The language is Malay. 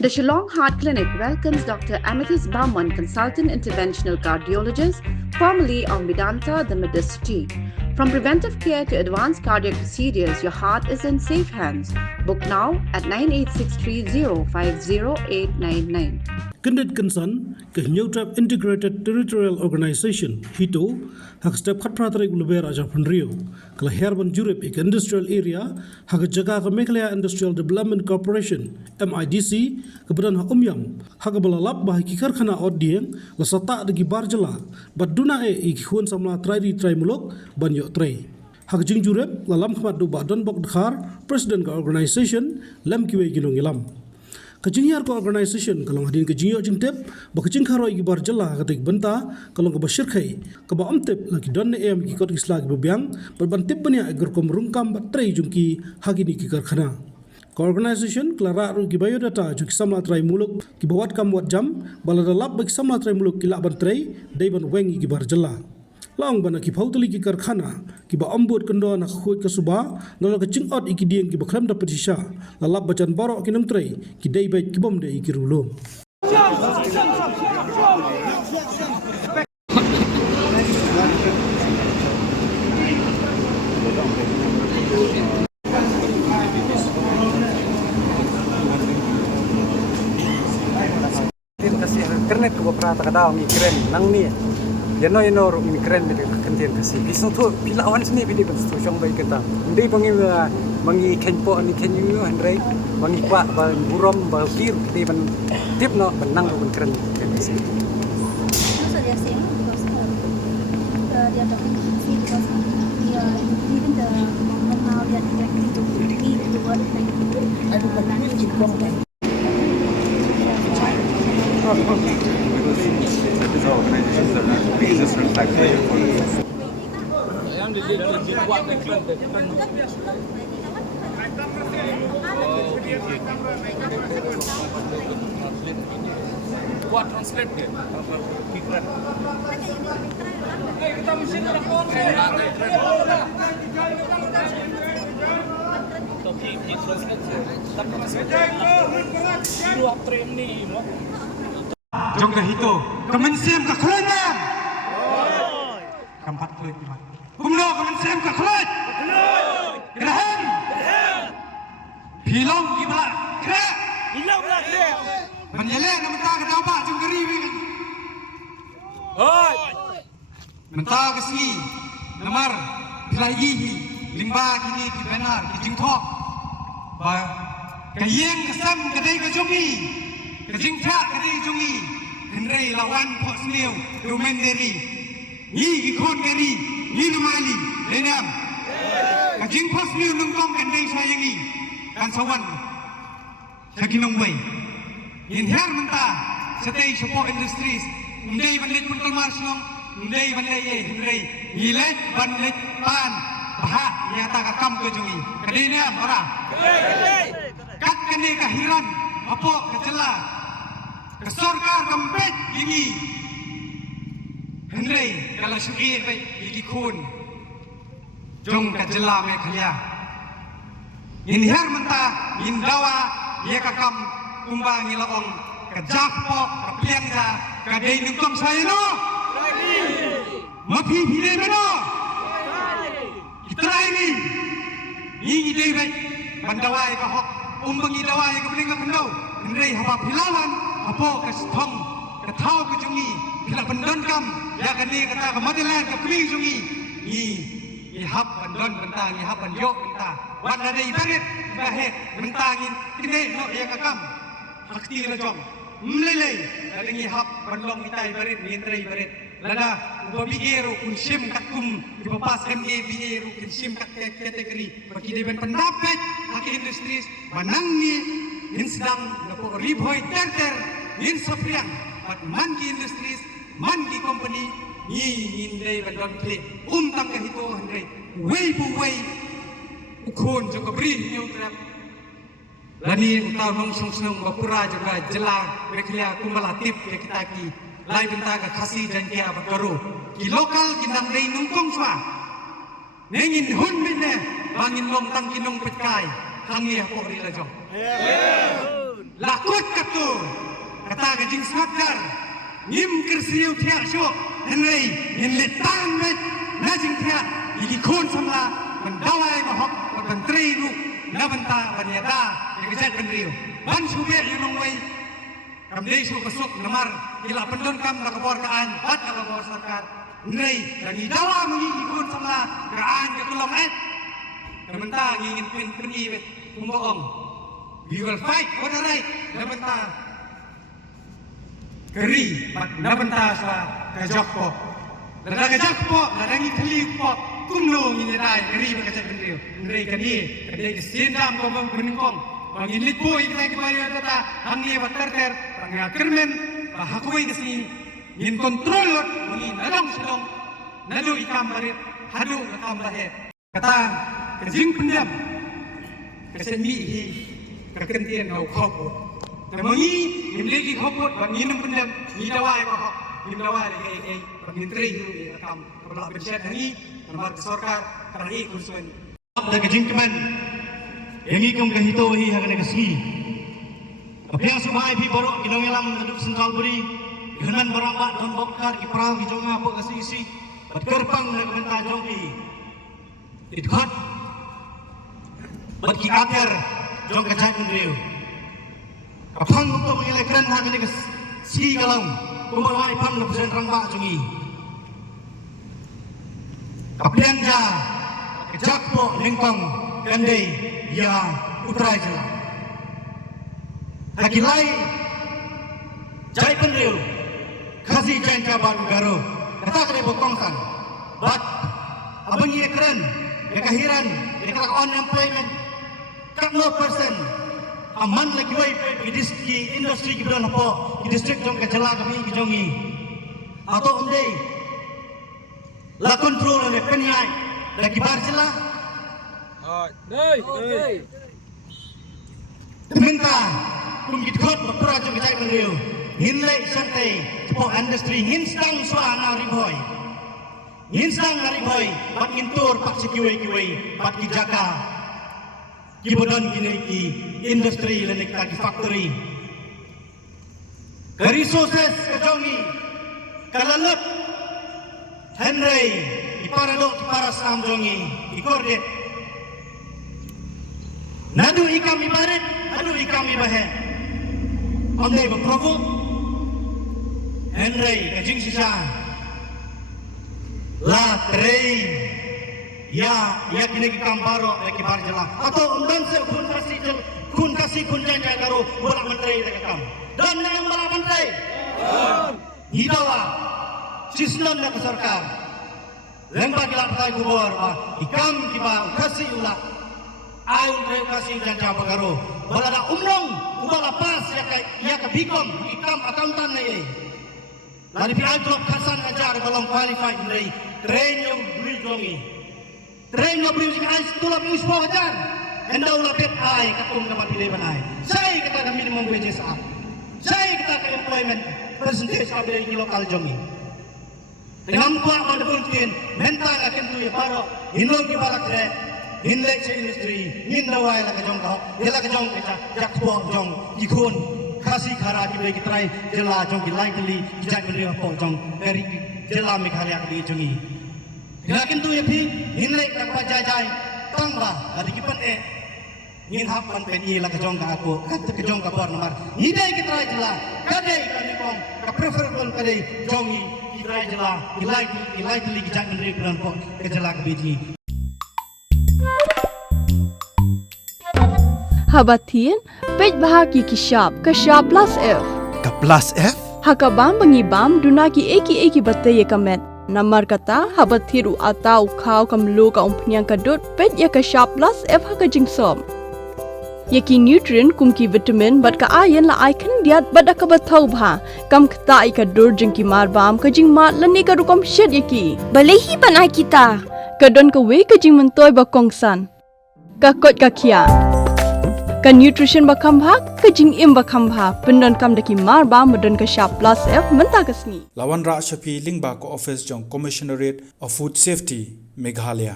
The Shillong Heart Clinic welcomes Dr. Amethyst Bauman, consultant interventional cardiologist, formerly of Medanta, the Medicity. From preventive care to advanced cardiac procedures, your heart is in safe hands. Book now at 9863050899. Kendit Kansan, ke New-Trap Integrated Territorial Organization, HITO, hak step khat pratrik luber aja penrio, kala herban jurip ik industrial area, hak jaga ke Meghalaya Industrial Development Corporation, MIDC, keberan hak umyam, hak belalap bah kikar khana oddieng, la sata degi barjala, baduna ik hun samla trai mulok, banyo trai. Hak jing jurip, lalam khmat du badan bok dekhar, President ke organization, lam kiwe ginong ilam. Kejingiar ko organisation kalau hadin kejingio jingtep ba kejing kharo igi bar jalla katik benta kalau ke bashir khai ke ba amtep lagi don em ki kot isla gi bebyang berbantip bania agar ko merungkam batrai jungki hagini ki karkhana ko organisation klara ru gi biodata jungki samla trai muluk ki bawat kam wat jam balada lab bagi samla trai muluk ki la bantrai dai ban wengi gi bar jalla lang bana ki phautali ki karkhana ki ba ambut kendo na khoj ka suba na ka chingot iki dieng ki ba khlam da petisha la lab bacan barok ki nam trai ki dei bai ki bom de iki rulo internet ko prata kada mi kren nang ni yano ro mi kren mi kantian kasi iso to pilawan sini bidi ko to syong bai kita ndai bangi kenpo ani kenyu handrai bangi kwa ba burom ba kir di ban tip no benang ko kren kasi so they are saying because they are talking because even the now they are directly to need to work like language These organizations are the biggest factor for Buat translate dia. Kita mesti nak jong ka hito kemensiam ka khulanyam kampat kulit iman kumno kemensiam ka kulit grahan pilong ibla kra menjele na menta ka daw ba jong gari wi hoy menta ka si namar pilagi limba kini ki benar ki jingthok ba kayeng kesam kadai ka jomi kejing thak kadi jungi henrei lawan pok sniu domen deri ni ikon deri ni numali lenam kejing pok sniu nungkong kandai sayangi kan sawan sakinong way in her menta setei support industries undai banlet puntal marslong undai banlet henrei hilet banlet pan bah yata ka kam ke jungi kadene ora kat kene ka hiran apo kecela kesorkar kempet ini henrei kalau syukir baik iki kun jong ka jela me khalia in her menta in dawa ye ka kam kumbang ilaong ka jakpo ka pliangja ka dei nungkom sayno mapi hile meno kita ini dei baik bandawai ka hok umbangi dawai ka bling ka bendo henrei haba pilawan apo kastong katau ke jungi bila pendon kam ya kani kata ke modelan ke kli jungi i hab pendon bentang i hab pendok bentang wan ada ibarat ibahet bentangin kene no ya kakam akti la jom mlele ada ngi hab pendong kita ibarat ngintre ibarat lada ubabigero kun sim kakum di papas MABA ru kun sim kat kategori bagi deben pendapat hak industri manangni in sedang napo riboy terter in soprian but mangi industries mangi company ni indai bandon kle tang ka hito handai way bu way ukon jo kabrin new trap lani utaw nong song bapura juga jela reklia kumbala tip ke kita ki lai benta ka khasi jankia bakaro ki lokal kinam dei nungkong swa nengin hun minne bangin long tang kinong petkai hangi ko ri la jong lakut kat ke jing snapjar nim kersiu thia sho henrei in le tang met na jing thia iki khon samla ban dawai ma hok ban tri ru na ban ta ban yada ke jat ban riu ban sube yung wei kam dei su pasuk namar ila pendon kam la kabor kaan bat la kabor sarkar nei lagi dawa mengi ikun samla kaan ke tulong namenta ingin pin bet kumboong we will fight for the right namenta keri namenta sa kajakpo la kajakpo la dangi thli po kumno ni dai keri ba kajak bendrio nei kani kadai sindam ko bang beningkong bangin litpo ikai kemarin kata hangi water ter pangya kermen bahakui kasi in control ni nadong sidong nadu ikam barit hadu ikam bahet kata kajing pendam kasen mi hi kakentian ngau khopo namangi imlegi khopo bangin pendam ni dawai ko ni dawai ai bangin tri ikam kabla bersat hangi nomor sarkar karahi kursuan da kajing keman yang ikam kahito hi hakane kasi apya subai phi borok kinongelam naduk sentral buri Genan barang bak don bokar ki prau ki jonga apa kasi isi bat kerpang na kenta jongi idhat bat ki ater jong kajak ndriu kapang untuk mengelekan hak ini ke si kalam kumbal mai pam na pesen rang bak jongi kapian ja kajak po lengkong kandai ya utrai jela hakilai jai pendriu kasi jangka baru garo kata kene bokongsan but abang ye keren ya kahiran ya kalak unemployment kak 0% aman lagi wai di diski industri ki bulan apa di distrik jong kajala kami ki jongi atau onde la control le penyai lagi barjela minta kum git khot bapra jong kajai pendriu hinlai santai po industri nginsang suana riboy nginsang riboy bat ngintur pak sikiwei kiwei bat kijaka kibodon kini ki industri lenik ki factory resources kejongi kalalep henrei iparadok para sam jongi ikordet nadu ikam ibaret adu ikam ibahe onde beprovo Henry kajing sisa la trei ya kini ki kambaro ki barjala atau undan se kun kasi kun jaya karo bolak menteri dekam dan yang bolak menteri hidawa sisnon na sarkar lembag ila patay kubor ikam kiba kasi ula ayun trei kasi jaya bagaro bola da umnong ubala pas ya ka bikom ikam akuntan na Lari pihak blok kasan ajar belum qualified dari train yang beri jongi, train yang beri jongi ais tulap uspo ajar, enda ulah pet ai katung dapat pilih banai. Saya kita ke minimum wages up, saya kita ke employment percentage up dari lokal jongi. Dengan kuat pada mungkin mental akan tu ya baru hinong di barak re, hinlek se industri, hindawai lah kejong kau, hilang kejong kita jakpo jong ikun. Kasih kara di bagi terai jela jong ki lai teli kijak beri apa jong dari jela Meghalaya ki jongi lakin tu ya pi hinlek tak jajai tangba dari kipan ngin hapan pen i la kejong ka aku kata kejong ka bor nomor hidai ki terai jela kadai kami kong ka preferable kadai jongi ki terai jela ki lai teli kijak beri peran po ke jela ki biji Habatin, pej bahagi ki shop plus F. Ka plus F? Hakabam bangi bam duna ki eki batte ye kamet. Namar kata habathiru atau khau kamlu ka umpnyang kadut pej ya ka shop plus F haka jingsom. Yaki nutrient kum ki vitamin bat ka iron la icon diat bat ka bathau bha. Kam kta I ka dur jing ki mar bam ka jing mat lani ka rukom shed yaki. Balehi panai kita. Kadon ka we ka jing mentoy ba kongsan. Ka kot ka kia. Ka nutrition bakam bha ka jing im bakam bha pendon kam daki mar ba modon ka shop plus F menta kasni Lawan Ra Shafi Lingba ko office jong Commissionerate of Food Safety Meghalaya